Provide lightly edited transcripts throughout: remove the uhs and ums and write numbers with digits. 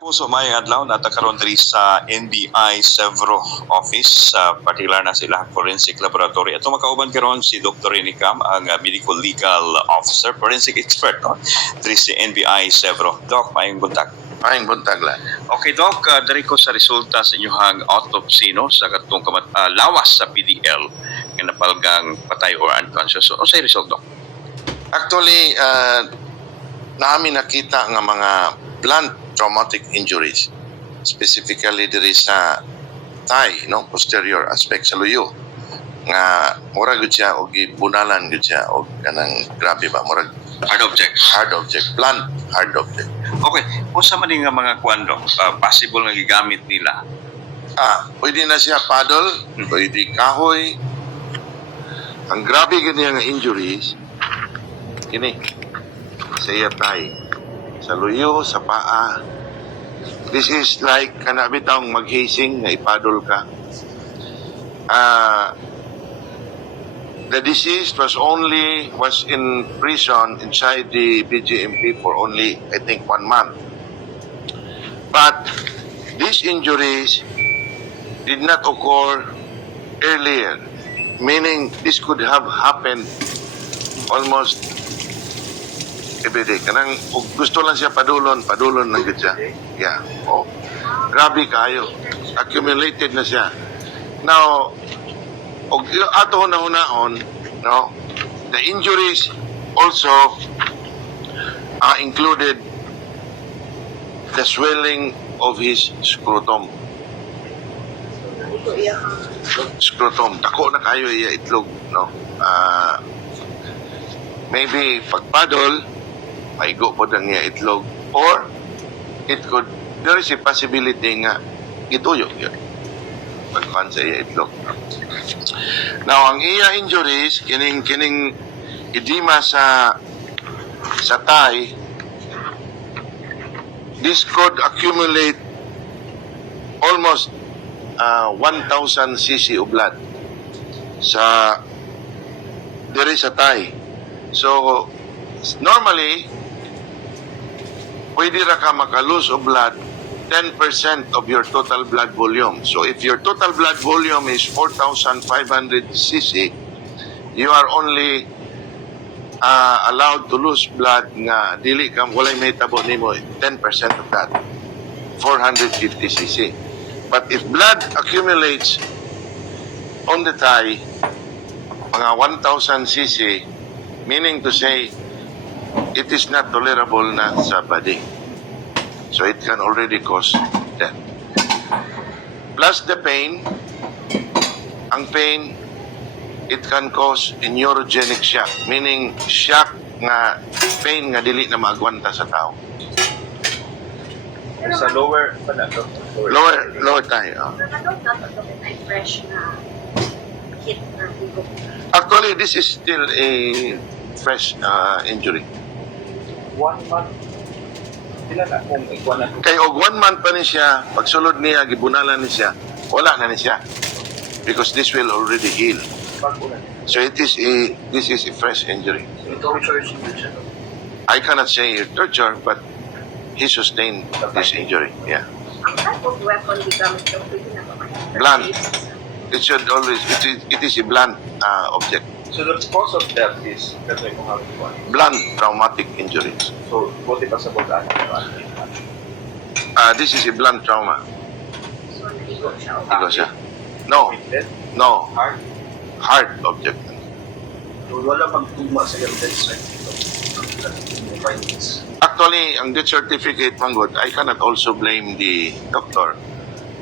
Puso mayang adlaw natakaron diri sa NBI Sevro office sa particular na sila forensic laboratory. Ato makauban karon si Dr. Renicam ang medical legal officer, forensic expert no? Diri sa NBI Sevro. Doc, mayong buntag. Maing buntag lang. Okay, Doc, dari ko sa resulta sa inyong autopsy no sa katong lawas sa PDL nga napalgang patay or unconscious. So, say result, Doc? Actually, namin nakita nga mga blunt traumatic injuries, specifically diri sa thigh, no, posterior aspect sa luyo, nga murag gud siya og gibunalan gud siya og kanang grabe ba, murag Hard object. blunt hard object. Okay, unsa man nga mga kwando possible nga gigamit nila? Pwede na siya paddle, pwede kahoy. Ang grabe gani nga injuries kini sa iya thigh, sa luyo, sa paa. This is like kana bitawng maghasing nga ipadol ka. The deceased was in prison inside the BGMP for only, I think, 1 month. But these injuries did not occur earlier, meaning this could have happened almost every day. Kanang gusto lang siya padulon lang gud siya. Yeah. Oh. Grabe kayo. Accumulated na siya. Now, og ato hunahon, no, the injuries also included the swelling of his scrotum. Dako na kayo iya itlog, no. Maybe pagpadol, maigo po ang iya itlog, or there is a possibility nga ituyok yun pagpan sa iya itlog. Now, ang iya injuries, kining edema sa thigh, this could accumulate almost 1,000 cc of blood sa diri sa thigh. So, normally, pwede ra ka maka-lose of blood 10% of your total blood volume. So if your total blood volume is 4,500 cc, you are only allowed to lose blood nga dili ka walay mahitabo nimo 10% of that, 450 cc. But if blood accumulates on the thigh, mga 1,000 cc, meaning to say it is not tolerable na sa body. So it can already cause death. Plus the pain, ang pain, it can cause a neurogenic shock, meaning shock nga pain nga dili na maagwanta sa tao. Sa lower thigh. Fresh na hit na bugo. Actually, this is still a fresh injury. 1 month. Sila na kung ikuha na. Kay og 1 month pa ni siya, pagsulod niya, gibunalan ni siya, wala na ni siya. Because this will already heal. So this is a fresh injury. I cannot say torture, but he sustained this injury. Yeah. Ang type of weapon gamit yung pwede na Blunt. It is a blunt object. So the cause of death is kasi kung Blunt traumatic injuries. So, buti pa sa bugaan. This is a blunt trauma. So, naigo siya. Iko siya. No. Hard object. So, wala pagtuma sa yung death certificate. Actually, ang death certificate, manggod, I cannot also blame the doctor.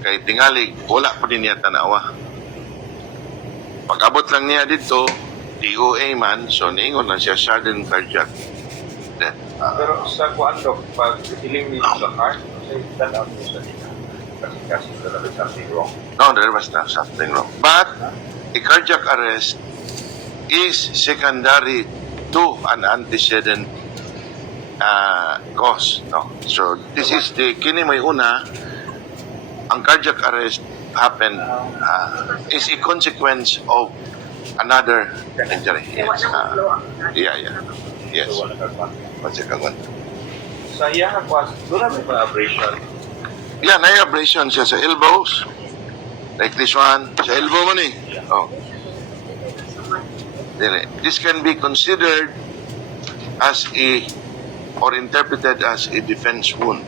Kay tingali, wala pa din niya tanawa. Pag-abot lang niya dito, DOA man, so niingon lang siya sudden cardiac death. Pero sa kuandok, pag hiling niyo sa heart, kasi tanaw niyo sa dina. Kasi talaga something wrong. No, there was not something wrong. But a cardiac arrest is secondary to an antecedent cause. No? So this is the kini may una, ang cardiac arrest happened is a consequence of another injury. Yes. Yes. What's it called? Sa iyang kwas, doon na may mga abrasion Yan, may abrasion siya sa elbows. Like this one. Sa elbow mo ni. Oh. Dire. This can be considered as a or interpreted as a defense wound.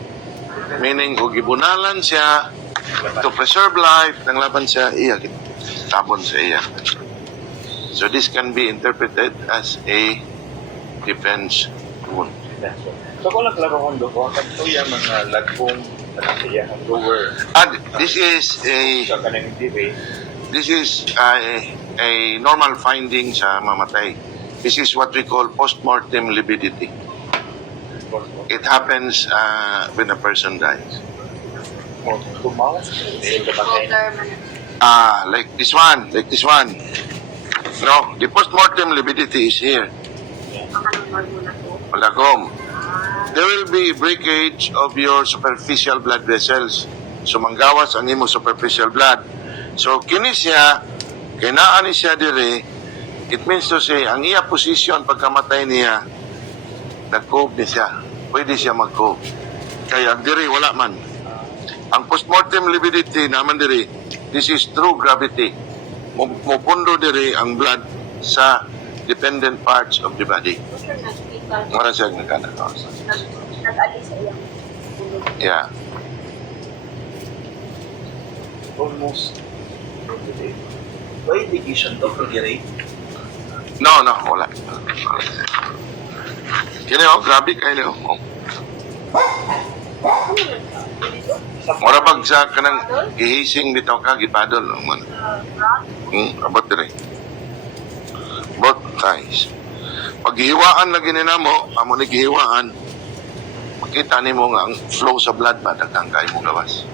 Meaning, kung gibunalan siya to preserve life, nang laban siya, iya, tabon sa iya. So this can be interpreted as a defense wound. So kung naglaro kong doon, ito yung mga lagpong siya ang lower And this is sa kanang TV. this is a normal finding sa mamatay. This is what we call postmortem lividity. It happens when a person dies. Tumaw. Folder man. Like this one. No, the postmortem lividity is here. Makanong muna po. Malagom. There will be breakage of your superficial blood vessels. So manggawas ang imo superficial blood. So kini siya, kinaan ni siya dire, it means to say, ang iya position pagkamatay niya, nag-cove ni siya. Pwede siya mag-cove. Kaya ang dire, wala man. Ang postmortem lividity naman dire, this is true gravity. Mupundo dire ang blood sa dependent parts of the body. Sure, nag-fetal. Mara siya nagkana. Nag-alis sa iyang bulog. Yeah. Almost. Why indication to for the No, wala. Kini oh, grabe kayo oh. Mura pag sa kanang gihising bitaw ka gipadol oh, man. Abot dire. Both thighs. Pag gihiwaan lagi ni namo, amo ni gihiwaan. Makita nimo nga ang flow sa blood ba daghang kay mo gawas.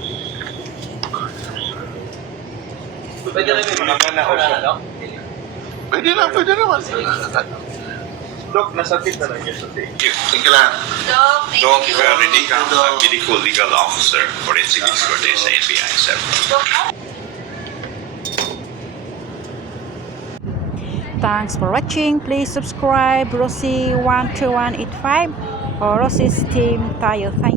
Pwede na yung mga na no? Pwede naman. Dok, nasabit na lang yun sa day. Sige lang. Doc, thank Doc you. Rene Cam, Medical Legal Officer, Forensic Expert sa NBI 7. Doc, Thanks for watching. Please subscribe Rosie 12185 or Rosie's Team Tayo. Thank